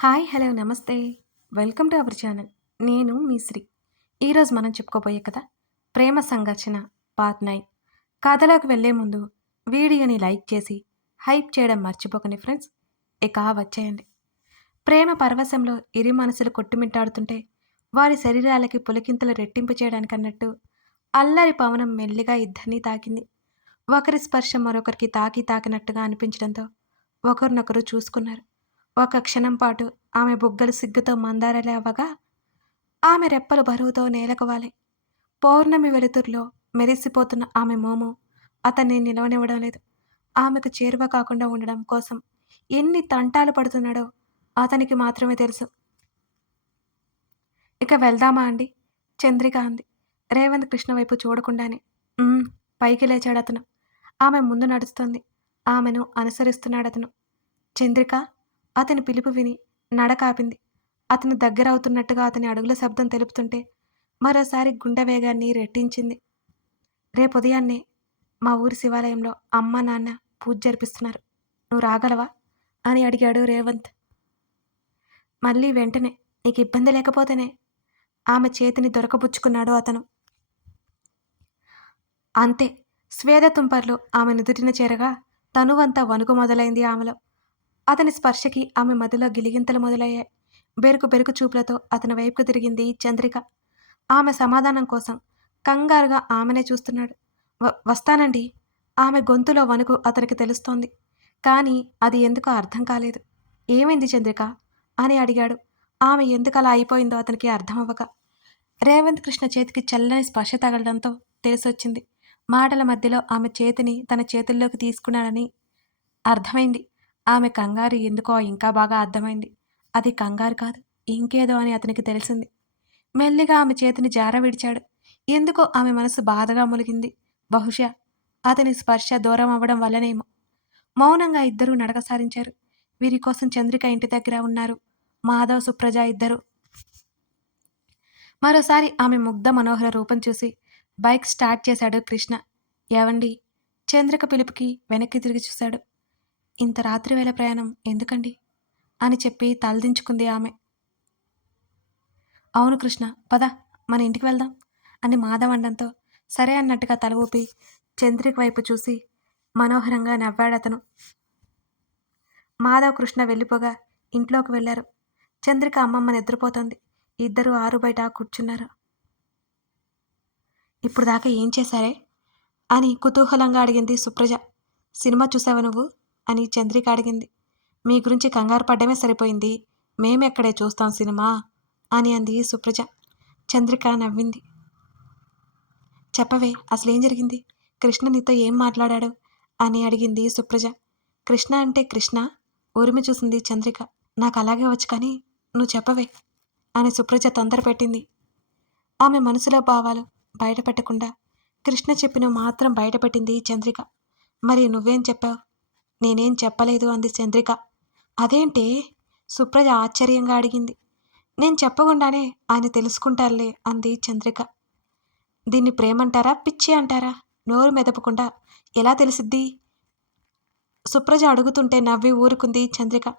Hi hello నమస్తే. Welcome to our channel. నేను మీ శ్రీ. ఈరోజు మనం చెప్పుకోబోయే కథ ప్రేమ సంఘర్షణ పార్ట్ నైన్. కథలోకి వెళ్ళే ముందు వీడియోని లైక్ చేసి హైప్ చేయడం మర్చిపోకండి ఫ్రెండ్స్. ఇక వచ్చేయండి. ప్రేమ పరవశంలో ఇరి మనసులు కొట్టుమిట్టాడుతుంటే వారి శరీరాలకి పులికింతలు రెట్టింపు చేయడానికి అన్నట్టు అల్లరి పవనం మెల్లిగా ఇద్దరినీ తాకింది. ఒకరి స్పర్శ మరొకరికి తాకి తాకినట్టుగా అనిపించడంతో ఒకరినొకరు చూసుకున్నారు. ఒక క్షణం పాటు ఆమె బుగ్గలు సిగ్గుతో మందారలే అవ్వగా ఆమె రెప్పలు బరువుతో నేలకవాలి. పౌర్ణమి వెలుతురులో మెరిసిపోతున్న ఆమె మోము అతన్ని నిలవనివ్వడం లేదు. ఆమెకు చేరువ కాకుండా ఉండడం కోసం ఎన్ని తంటాలు పడుతున్నాడో అతనికి మాత్రమే తెలుసు. ఇక వెళ్దామా అండి? చంద్రిక అంది. రేవంత్ కృష్ణ వైపు చూడకుండానే. పైకి లేచాడు అతను ఆమె ముందు నడుస్తుంది. ఆమెను అనుసరిస్తున్నాడు అతను చంద్రిక? అతని పిలుపు విని నడకాపింది. అతను దగ్గర అవుతున్నట్టుగా అతని అడుగుల శబ్దం తెలుపుతుంటే మరోసారి గుండె వేగాన్ని రెట్టించింది. రేపు ఉదయాన్నే మా ఊరి శివాలయంలో అమ్మ నాన్న పూజ జరిపిస్తున్నారు. నువ్వు రాగలవా? అని అడిగాడు రేవంత్. మళ్ళీ వెంటనే నీకు ఇబ్బంది లేకపోతేనే ఆమె చేతిని దొరకబుచ్చుకున్నాడు అతను. అంతే స్వేద తుంపర్లు ఆమె నుదుటిన చేరగా తనువంతా వణుకు మొదలైంది ఆమెలో. అతని స్పర్శకి ఆమె మదిలో గిలిగింతలు మొదలయ్యాయి. బెరుకు బెరుకు చూపులతో అతని వైపుకు తిరిగింది చంద్రిక. ఆమె సమాధానం కోసం కంగారుగా ఆమెనే చూస్తున్నాడు. "వ- వస్తానండి. ఆమె గొంతులో వణుకు అతనికి తెలుస్తోంది. కానీ అది ఎందుకో అర్థం కాలేదు. ఏమైంది చంద్రిక అని అడిగాడు. ఆమె ఎందుకు అలా అయిపోయిందో అతనికి అర్థం అవ్వక రేవంత్ కృష్ణ చేతికి చల్లని స్పర్శ తగలడంతో తెలిసొచ్చింది. మాటల మధ్యలో ఆమె చేతిని తన చేతుల్లోకి తీసుకున్నాడని అర్థమైంది. ఆమె కంగారు ఎందుకో ఇంకా బాగా అర్థమైంది. అది కంగారు కాదు ఇంకేదో అని అతనికి తెలిసింది. మెల్లిగా ఆమె చేతిని జార విడిచాడు. ఎందుకో ఆమె మనసు బాధగా ములిగింది. బహుశా అతని స్పర్శ దూరం అవ్వడం వల్లనేమో. మౌనంగా ఇద్దరూ నడక సారించారు. వీరి కోసం చంద్రిక ఇంటి దగ్గర ఉన్నారు. మాధవ్ సుప్రజ ఇద్దరు. మరోసారి ఆమె ముగ్ధ మనోహర రూపం చూసి బైక్ స్టార్ట్ చేశాడు కృష్ణ. ఏవండి? చంద్రిక పిలుపుకి వెనక్కి తిరిగి చూశాడు. ఇంత రాత్రి వేళ ప్రయాణం ఎందుకండి? అని చెప్పి తలదించుకుంది ఆమె. అవును కృష్ణ పద మన ఇంటికి వెళ్దాం అని మాధవ్ అండంతో సరే అన్నట్టుగా తల ఊపి చంద్రిక వైపు చూసి మనోహరంగా నవ్వాడతను మాధవ్ కృష్ణ వెళ్ళిపోగా ఇంట్లోకి వెళ్ళారు. చంద్రిక అమ్మమ్మ నిద్రపోతుంది. ఇద్దరు ఆరు బయట కూర్చున్నారు. ఇప్పుడు దాకా ఏం చేశారే? అని కుతూహలంగా అడిగింది సుప్రజ. సినిమా చూసావా నువ్వు? అని చంద్రిక అడిగింది. మీ గురించి కంగారు పడ్డమే సరిపోయింది. మేమెక్కడే చూస్తాం సినిమా అని అంది సుప్రజ. చంద్రిక నవ్వింది. చెప్పవే అసలేం జరిగింది? కృష్ణ నీతో ఏం మాట్లాడాడు? అని అడిగింది సుప్రజ. కృష్ణ అంటే కృష్ణ? ఊరిమి చూసింది చంద్రిక. నాకు అలాగే వచ్చు కానీ నువ్వు చెప్పవే అని సుప్రజ తొందర పెట్టింది. ఆమె మనసులో భావాలు బయట పెట్టకుండా కృష్ణ చెప్పిన మాత్రం బయటపెట్టింది చంద్రిక. మరి నువ్వేం చెప్పావు? నేనేం చెప్పలేదు అంది చంద్రిక. అదేంటే? సుప్రజ ఆశ్చర్యంగా అడిగింది. నేను చెప్పకుండానే ఆయన తెలుసుకుంటారులే అంది చంద్రిక. దీన్ని ప్రేమంటారా పిచ్చి అంటారా? నోరు మెదపకుండా ఎలా తెలిసిద్ది? సుప్రజ అడుగుతుంటే నవ్వి ఊరుకుంది చంద్రిక.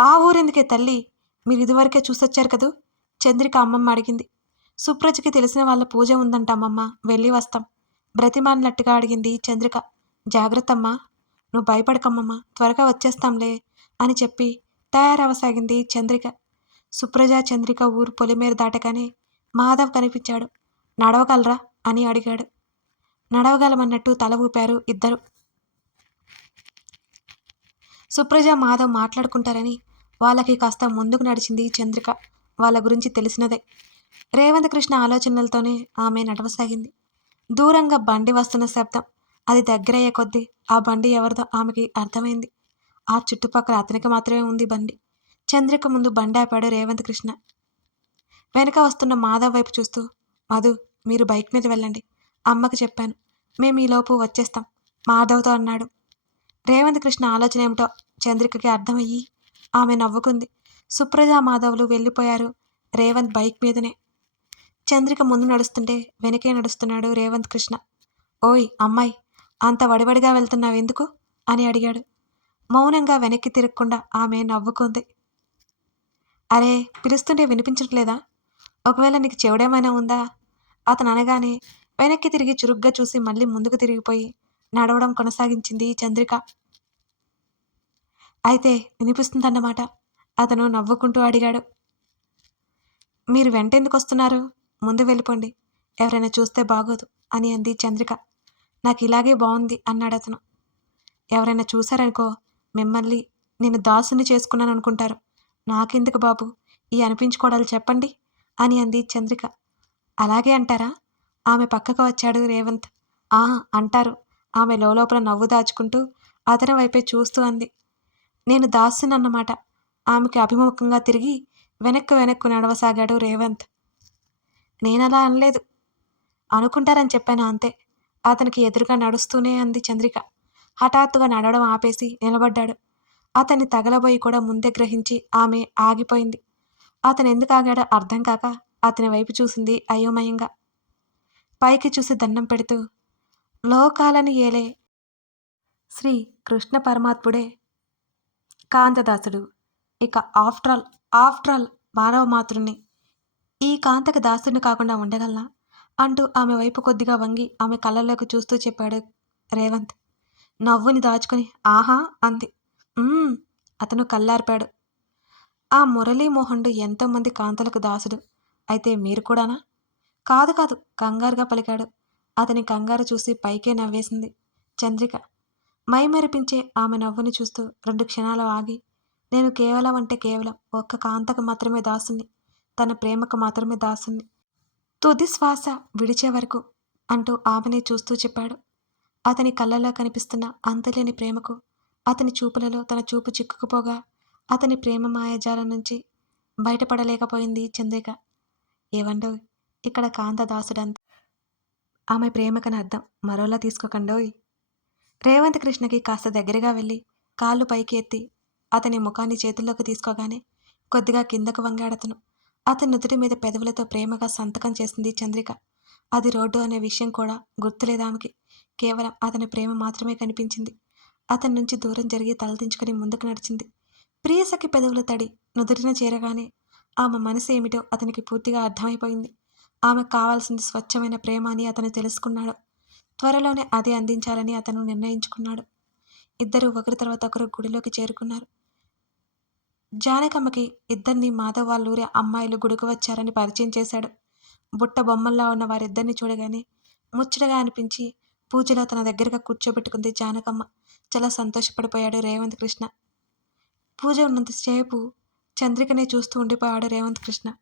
ఆ ఊరెందుకే తల్లి? మీరు ఇదివరకే చూసొచ్చారు కదూ? చంద్రిక అమ్మమ్మ అడిగింది. సుప్రజకి తెలిసిన వాళ్ళ పూజ ఉందంట అమ్మమ్మ వెళ్ళి వస్తాం బ్రతిమాలినట్టుగా అడిగింది చంద్రిక. జాగ్రత్తమ్మా నువ్వు భయపడకమ్మమ్మా త్వరగా వచ్చేస్తాంలే అని చెప్పి తయారవసాగింది చంద్రిక. సుప్రజ చంద్రిక ఊరు పొలిమేర దాటగానే మాధవ్ కనిపించాడు. నడవగలరా అని అడిగాడు. నడవగలమన్నట్టు తల ఊపారు ఇద్దరు. సుప్రజ మాధవ్ మాట్లాడుకుంటారని వాళ్ళకి కాస్త ముందుకు నడిచింది చంద్రిక. వాళ్ళ గురించి తెలిసినదే. రేవంత్ కృష్ణ ఆలోచనలతోనే ఆమె నడవసాగింది. దూరంగా బండి వస్తున్న శబ్దం. అది దగ్గరయ్యే కొద్దీ ఆ బండి ఎవరిదో ఆమెకి అర్థమైంది. ఆ చుట్టుపక్కల అతనికి మాత్రమే ఉంది బండి. చంద్రిక ముందు బండి ఆపాడు రేవంత్ కృష్ణ. వెనక వస్తున్న మాధవ్ వైపు చూస్తూ మధు మీరు బైక్ మీద వెళ్ళండి. అమ్మకి చెప్పాను. మేము ఈలోపు వచ్చేస్తాం మాధవ్తో అన్నాడు. రేవంత్ కృష్ణ ఆలోచన ఏమిటో చంద్రికకి అర్థమయ్యి ఆమె నవ్వుకుంది. సుప్రజ మాధవ్లు వెళ్ళిపోయారు రేవంత్ బైక్ మీదనే. చంద్రిక ముందు నడుస్తుంటే వెనకే నడుస్తున్నాడు రేవంత్ కృష్ణ. ఓయ్ అమ్మాయి అంత వడివడిగా వెళ్తున్నావు ఎందుకు? అని అడిగాడు. మౌనంగా వెనక్కి తిరగకుండా ఆమె నవ్వుకుంది. అరే పిలుస్తుంటే వినిపించట్లేదా? ఒకవేళ నీకు చెవుడేమైనా ఉందా? అతను అనగానే వెనక్కి తిరిగి చురుగ్గా చూసి మళ్ళీ ముందుకు తిరిగిపోయి నడవడం కొనసాగించింది చంద్రిక. అయితే వినిపిస్తుందన్నమాట. అతను నవ్వుకుంటూ అడిగాడు. మీరు వెంటెందుకు వస్తున్నారు? ముందు వెళ్ళిపోండి. ఎవరైనా చూస్తే బాగోదు అని అంది చంద్రిక. నాకు ఇలాగే బాగుంది అన్నాడు అతను. ఎవరైనా చూశారనుకో మిమ్మల్ని నేను దాసుని చేసుకున్నాను అనుకుంటారు నాకెందుకు బాబు? ఈ అనిపించుకోవడాలు చెప్పండి అని అంది చంద్రిక. అలాగే అంటారా? ఆమె పక్కకు వచ్చాడు రేవంత్. ఆ అంటారు. ఆమె లోపల నవ్వు దాచుకుంటూ అతని వైపే చూస్తూ అంది. నేను దాసునన్నమాట. ఆమెకి అభిముఖంగా తిరిగి వెనక్కు వెనక్కు నడవసాగాడు రేవంత్. నేనలా అనలేదు. అనుకుంటారని చెప్పాను అంతే. అతనికి ఎదురుగా నడుస్తూనే అంది చంద్రిక. హఠాత్తుగా నడవడం ఆపేసి నిలబడ్డాడు. అతన్ని తగలబోయి కూడా ముందే గ్రహించి ఆమె ఆగిపోయింది. అతను ఎందుకు ఆగాడో అర్థం కాక అతని వైపు చూసింది అయోమయంగా. పైకి చూసి దండం పెడుతూ లోకాలని ఏలే. శ్రీ కృష్ణ పరమాత్ముడే. కాంతదాసుడు. ఇక ఆఫ్టర్ ఆల్ ఆఫ్టర్ ఆల్ మానవ మాతృని ఈ కాంతక దాసుని కాకుండా ఉండగలనా? అంటూ ఆమె వైపు కొద్దిగా వంగి ఆమె కళ్ళల్లోకి చూస్తూ చెప్పాడు రేవంత్. నవ్వుని దాచుకుని ఆహా అంది. అతను కళ్ళార్పాడు. ఆ మురళీమోహన్డు ఎంతోమంది కాంతలకు దాసుడు. అయితే మీరు కూడానా? కాదు కాదు కంగారుగా పలికాడు. అతని కంగారు చూసి పైకే నవ్వేసింది చంద్రిక. మైమరిపించే ఆమె నవ్వుని చూస్తూ రెండు క్షణాలు ఆగి నేను కేవలం అంటే కేవలం ఒక్క కాంతకు మాత్రమే దాసుని తన ప్రేమకు మాత్రమే దాసుని తుది శ్వాస విడిచే వరకు అంటూ ఆమెనే చూస్తూ చెప్పాడు. అతని కళ్ళలో కనిపిస్తున్న అంతలేని ప్రేమకు అతని చూపులలో తన చూపు చిక్కుకుపోగా అతని ప్రేమ మాయాజాలం నుంచి బయటపడలేకపోయింది చంద్రిక ఏవండో ఇక్కడ కాంతదాసుడంత. ఆమె ప్రేమకని అర్థం మరోలా తీసుకోకండోయ్. రేవంత్ కృష్ణకి కాస్త దగ్గరగా వెళ్ళి కాళ్ళు పైకి ఎత్తి అతని ముఖాన్ని చేతుల్లోకి తీసుకోగానే కొద్దిగా కిందకు వంగాడతను. అతని నుదుటి మీద పెదవులతో ప్రేమగా సంతకం చేసింది చంద్రిక. అది రోడ్డు అనే విషయం కూడా గుర్తులేదు ఆమెకి. కేవలం అతని ప్రేమ మాత్రమే కనిపించింది. అతని నుంచి దూరం జరిగి తలదించుకుని ముందుకు నడిచింది. ప్రియసఖి పెదవుల తడి నుదుటిన చేరగానే ఆమె మనసు ఏమిటో అతనికి పూర్తిగా అర్థమైపోయింది. ఆమెకు కావాల్సింది స్వచ్ఛమైన ప్రేమ అని అతను తెలుసుకున్నాడు. త్వరలోనే అదే అందించాలని అతను నిర్ణయించుకున్నాడు. ఇద్దరు ఒకరి తర్వాత ఒకరు గుడిలోకి చేరుకున్నారు. జానకమ్మకి ఇద్దరిని మాధవాళ్ళూరి అమ్మాయిలు గుడికి వచ్చారని పరిచయం చేశాడు. బుట్ట బొమ్మల్లా ఉన్న వారిద్దరిని చూడగానే ముచ్చటగా అనిపించి పూజలో తన దగ్గరగా కూర్చోబెట్టుకుంది జానకమ్మ. చాలా సంతోషపడిపోయాడు రేవంత్ కృష్ణ. పూజ ఉన్నంతసేపు చంద్రికనే చూస్తూ ఉండిపోయాడు రేవంత్ కృష్ణ.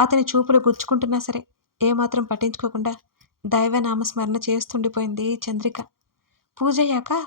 అతని చూపులు గుచ్చుకుంటున్నా సరే ఏమాత్రం పట్టించుకోకుండా దైవనామస్మరణ చేస్తుండిపోయింది చంద్రిక. పూజ అయ్యాక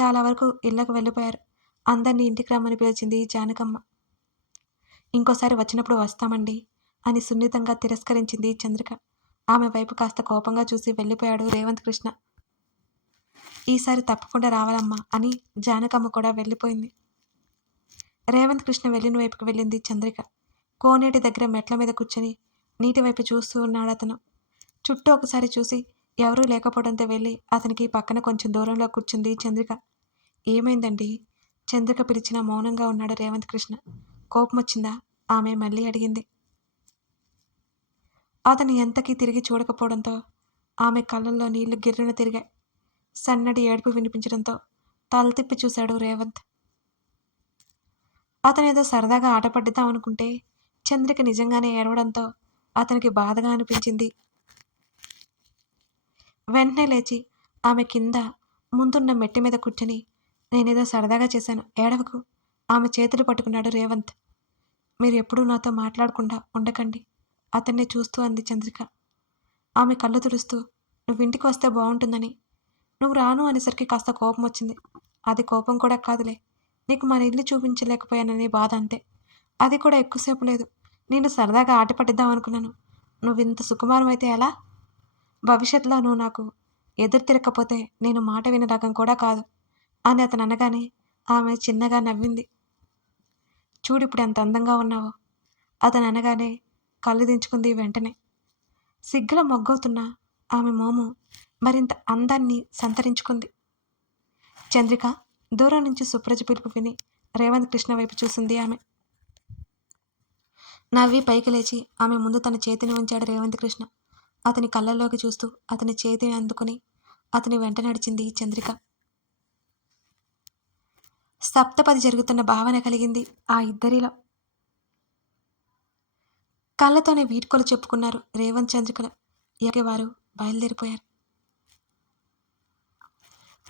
చాలా వరకు ఇళ్ళకు వెళ్ళిపోయారు. అందరినీ ఇంటికి రమ్మని పిలిచింది జానకమ్మ. ఇంకోసారి వచ్చినప్పుడు వస్తామండి అని సున్నితంగా తిరస్కరించింది చంద్రిక. ఆమె వైపు కాస్త కోపంగా చూసి వెళ్ళిపోయాడు రేవంత్ కృష్ణ. ఈసారి తప్పకుండా రావాలమ్మా అని జానకమ్మ కూడా వెళ్ళిపోయింది. రేవంత్ కృష్ణ వెళ్ళిన వైపుకు వెళ్ళింది చంద్రిక. కోనేటి దగ్గర మెట్ల మీద కూర్చొని నీటి వైపు చూస్తూ ఉన్నాడు అతను. చుట్టూ ఒకసారి చూసి ఎవరూ లేకపోవడంతో వెళ్ళి అతనికి పక్కన కొంచెం దూరంలో కూర్చుంది చంద్రిక. ఏమైందండి? చంద్రిక పిలిచినా మౌనంగా ఉన్నాడు రేవంత్ కృష్ణ. కోపం వచ్చిందా ఆమె మళ్ళీ అడిగింది. అతను ఎంతకీ తిరిగి చూడకపోవడంతో ఆమె కళ్ళల్లో నీళ్ళు గిర్రున తిరిగాయి. సన్నటి ఏడుపు వినిపించడంతో తల తిప్పి చూశాడు రేవంత్. అతను ఏదో సరదాగా ఆటపడ్డిద్దాం అనుకుంటే చంద్రిక నిజంగానే ఏడవడంతో అతనికి బాధగా అనిపించింది. వెంటనే లేచి ఆమె కింద ముందున్న మెట్టి మీద కూర్చొని నేనేదో సరదాగా చేశాను. ఏడవకు. ఆమె చేతులు పట్టుకున్నాడు రేవంత్. మీరు ఎప్పుడూ నాతో మాట్లాడకుండా ఉండకండి. అతన్ని చూస్తూ అంది చంద్రిక. ఆమె కళ్ళు తుడుస్తూ నువ్వు ఇంటికి వస్తే బాగుంటుందని. నువ్వు రాను అనేసరికి కాస్త కోపం వచ్చింది. అది కోపం కూడా కాదులే. నీకు మన ఇల్లు చూపించలేకపోయానని బాధ అంతే. అది కూడా ఎక్కువసేపు లేదు. నేను సరదాగా ఆట పట్టిద్దాం అనుకున్నాను. నువ్వు ఇంత సుకుమారం అయితే ఎలా? భవిష్యత్తులో నువ్వు నాకు ఎదురు తిరగకపోతే నేను మాట విన రకం కూడా కాదు. అని అతను అనగానే ఆమె చిన్నగా నవ్వింది. చూడు ఇప్పుడు ఎంత అందంగా ఉన్నావో. అతను అనగానే కళ్ళు దించుకుంది వెంటనే. సిగ్గుల మొగ్గవుతున్న ఆమె మోము మరింత అందాన్ని సంతరించుకుంది. చంద్రిక దూరం నుంచి సుప్రజ పిలుపు విని రేవంత్ కృష్ణ వైపు చూసింది ఆమె. నవ్వి పైకి లేచి ఆమె ముందు తన చేతిని ఉంచాడు రేవంత్ కృష్ణ. అతని కళ్ళల్లోకి చూస్తూ అతని చేతిని అందుకుని అతని వెంట నడిచింది చంద్రిక. సప్తపది జరుగుతున్న భావన కలిగింది ఆ ఇద్దరిలో. కళ్ళతోనే వీడ్కోలు చెప్పుకున్నారు రేవంత్ చంద్రికలు. ఇక వారు బయలుదేరిపోయారు.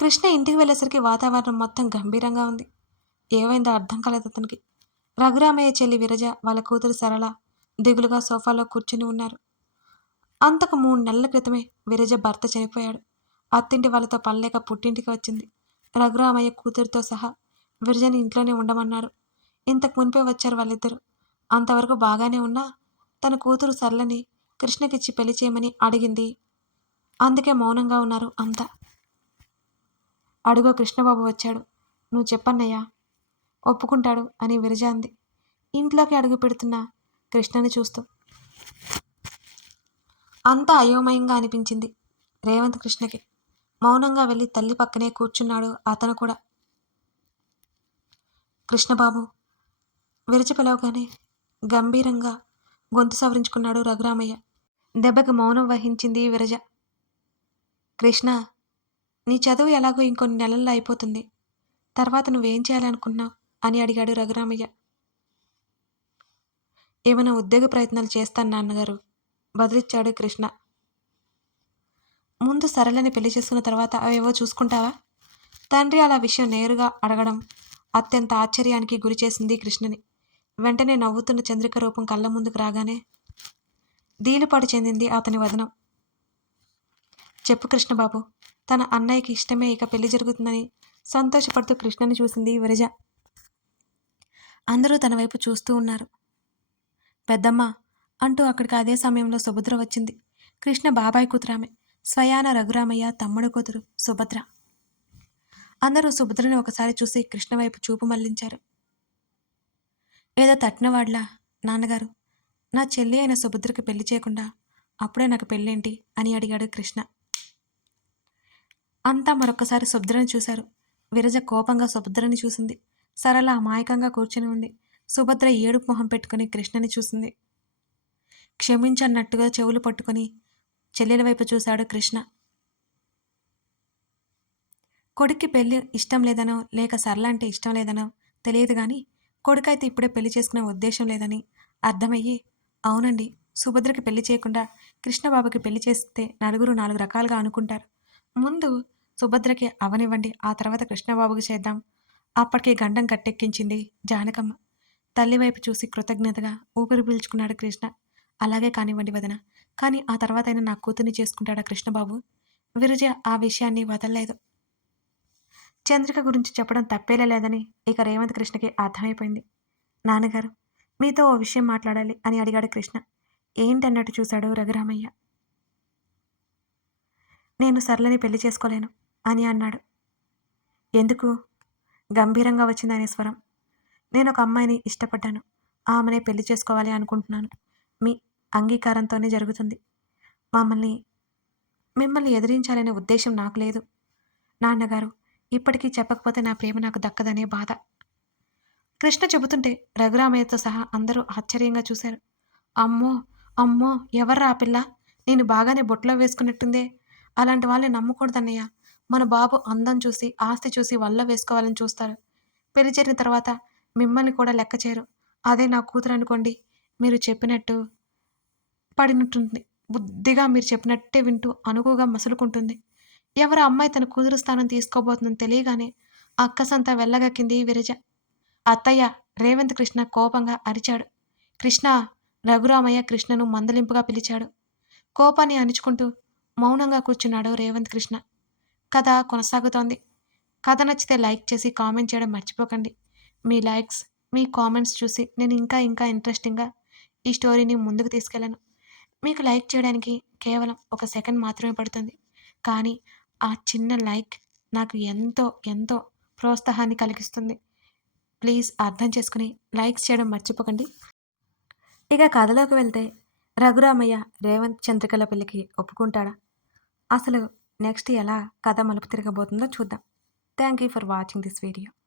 కృష్ణ ఇంటికి వెళ్ళేసరికి వాతావరణం మొత్తం గంభీరంగా ఉంది. ఏమైందో అర్థం కాలేదు అతనికి. రఘురామయ్య చెల్లి విరజ వాళ్ళ కూతురు సరళ దిగులుగా సోఫాలో కూర్చుని ఉన్నారు. అంతకు మూడు నెలల క్రితమే విరజ భర్త చనిపోయాడు. అత్తింటి వాళ్ళతో పనిలేక పుట్టింటికి వచ్చింది. రఘురామయ్య కూతురితో సహా విరజని ఇంట్లోనే ఉండమన్నారు. ఇంతకు మునిపే వచ్చారు వాళ్ళిద్దరు. అంతవరకు బాగానే ఉన్నా తన కూతురు సర్లని కృష్ణకిచ్చి పెళ్ళి చేయమని అడిగింది. అందుకే మౌనంగా ఉన్నారు అంతా. అడుగో కృష్ణబాబు వచ్చాడు. నువ్వు చెప్పన్నయ్యా. ఒప్పుకుంటాడు అని విరజ అంది. ఇంట్లోకి అడుగు పెడుతున్న కృష్ణని చూస్తూ. అంతా అయోమయంగా అనిపించింది రేవంత్ కృష్ణకి. మౌనంగా వెళ్ళి తల్లి పక్కనే కూర్చున్నాడు అతను కూడా. కృష్ణబాబు! విరచి పిలవగానే గంభీరంగా గొంతు సవరించుకున్నాడు రఘురామయ్య. దెబ్బకి మౌనం వహించింది విరజ. కృష్ణ నీ చదువు ఎలాగో ఇంకొన్ని నెలల్లో అయిపోతుంది. తర్వాత నువ్వేం చేయాలనుకున్నావు? అని అడిగాడు రఘురామయ్య. ఏమైనా ఉద్యోగ ప్రయత్నాలు చేస్తాను నాన్నగారు బదిలిచ్చాడు కృష్ణ. ముందు సరళని పెళ్ళి చేసుకున్న తర్వాత అవేవో చూసుకుంటావా? తండ్రి అలా విషయం నేరుగా అడగడం అత్యంత ఆశ్చర్యానికి గురి చేసింది కృష్ణని. వెంటనే నవ్వుతున్న చంద్రిక రూపం కళ్ళ ముందుకు రాగానే దీలుపాటు చెందింది అతని వదనం. చెప్పు కృష్ణబాబు తన అన్నయ్యకి ఇష్టమే ఇక పెళ్ళి జరుగుతుందని సంతోషపడుతూ కృష్ణని చూసింది విరజ. అందరూ తన వైపు చూస్తూ ఉన్నారు. పెద్దమ్మ అంటూ అక్కడికి అదే సమయంలో సుభద్ర వచ్చింది. కృష్ణ బాబాయ్ కూతురామె స్వయాన రఘురామయ్య తమ్ముడు కూతురు సుభద్ర. అందరూ సుభద్రని ఒకసారి చూసి కృష్ణ వైపు చూపు మళ్ళించారు ఏదో తట్టినవాడ్లా నాన్నగారు. నా చెల్లి అయిన సుభద్రకి పెళ్ళి చేయకుండా అప్పుడే నాకు పెళ్ళేంటి? అని అడిగాడు కృష్ణ. అంతా మరొకసారి సుభద్రని చూశారు. విరజ కోపంగా సుభద్రని చూసింది. సరళ అమాయకంగా కూర్చుని ఉంది. సుభద్ర ఏడుపు మొహం పెట్టుకుని కృష్ణని చూసింది. క్షమించన్నట్టుగా చెవులు పట్టుకొని చెల్లెల వైపు చూశాడు కృష్ణ. కొడుక్కి పెళ్ళి ఇష్టం లేదనో లేక సరళ అంటే ఇష్టం లేదనో తెలియదు కానీ కొడుకైతే ఇప్పుడే పెళ్ళి చేసుకునే ఉద్దేశం లేదని అర్థమయ్యి అవునండి సుభద్రకి పెళ్ళి చేయకుండా కృష్ణబాబుకి పెళ్ళి చేస్తే నలుగురు నాలుగు రకాలుగా అనుకుంటారు. ముందు సుభద్రకి అవనివ్వండి ఆ తర్వాత కృష్ణబాబుకి చేద్దాం. అప్పటికే గండం కట్టెక్కించింది జానకమ్మ. తల్లి వైపు చూసి కృతజ్ఞతగా ఊపిరి పీల్చుకున్నాడు కృష్ణ. అలాగే కానివ్వండి వదన కానీ ఆ తర్వాత అయినా నా కూతుర్ని చేసుకుంటాడా కృష్ణబాబు? విరుజ ఆ విషయాన్ని వదలలేదు. చంద్రిక గురించి చెప్పడం తప్పేలా లేదని ఇక రేవంత్ కృష్ణకి అర్థమైపోయింది. నాన్నగారు మీతో ఓ విషయం మాట్లాడాలి అని అడిగాడు కృష్ణ. ఏంటన్నట్టు చూశాడు రఘురామయ్య. నేను సర్లని పెళ్ళి చేసుకోలేను అని అన్నాడు. ఎందుకు? గంభీరంగా వచ్చింది ఆయన స్వరం. నేను ఒక అమ్మాయిని ఇష్టపడ్డాను. ఆమెనే పెళ్ళి చేసుకోవాలి అనుకుంటున్నాను. మీ అంగీకారంతోనే జరుగుతుంది. మమ్మల్ని మిమ్మల్ని ఎదిరించాలనే ఉద్దేశం నాకు లేదు. నాన్నగారు ఇప్పటికీ చెప్పకపోతే నా ప్రేమ నాకు దక్కదనే బాధ. కృష్ణ చెబుతుంటే రఘురామయ్యతో సహా అందరూ ఆశ్చర్యంగా చూశారు. అమ్మో అమ్మో ఎవర్రా ఆ పిల్ల? నేను బాగానే బొట్లో వేసుకున్నట్టుందే. అలాంటి వాళ్ళని నమ్మకూడదన్నయ్య. మన బాబు అందం చూసి ఆస్తి చూసి వల్ల వేసుకోవాలని చూస్తారు. పెళ్ళి చేరిన తర్వాత మిమ్మల్ని కూడా లెక్క చేయరు. అదే నా కూతురు అనుకోండి. మీరు చెప్పినట్టు పడినట్టుంది. బుద్ధిగా మీరు చెప్పినట్టే వింటూ అనుకుగా మసులుకుంటుంది. ఎవరు అమ్మాయి తన కూతురు స్థానం తీసుకోబోతుందని తెలియగానే అక్కసంతా వెళ్ళగక్కింది విరజ. అత్తయ్య రేవంత్ కృష్ణ కోపంగా అరిచాడు. కృష్ణ రఘురామయ్య కృష్ణను మందలింపుగా పిలిచాడు. కోపాన్ని అణుచుకుంటూ మౌనంగా కూర్చున్నాడు రేవంత్ కృష్ణ. కథ కొనసాగుతోంది. కథ నచ్చితే లైక్ చేసి కామెంట్ చేయడం మర్చిపోకండి. మీ లైక్స్ మీ కామెంట్స్ చూసి నేను ఇంకా ఇంకా ఇంట్రెస్టింగ్గా ఈ స్టోరీని ముందుకు తీసుకెళ్ళను. మీకు లైక్ చేయడానికి కేవలం ఒక సెకండ్ మాత్రమే పడుతుంది. కానీ ఆ చిన్న లైక్ నాకు ఎంతో ఎంతో ప్రోత్సాహాన్ని కలిగిస్తుంది. ప్లీజ్ అర్థం చేసుకుని లైక్స్ చేయడం మర్చిపోకండి. ఇక కథలోకి వెళ్తే రఘురామయ్య రేవంత్ చంద్రికల పెళ్ళికి ఒప్పుకుంటాడా? అసలు నెక్స్ట్ ఎలా కథ మలుపు తిరగబోతుందో చూద్దాం. Thank you for watching this video.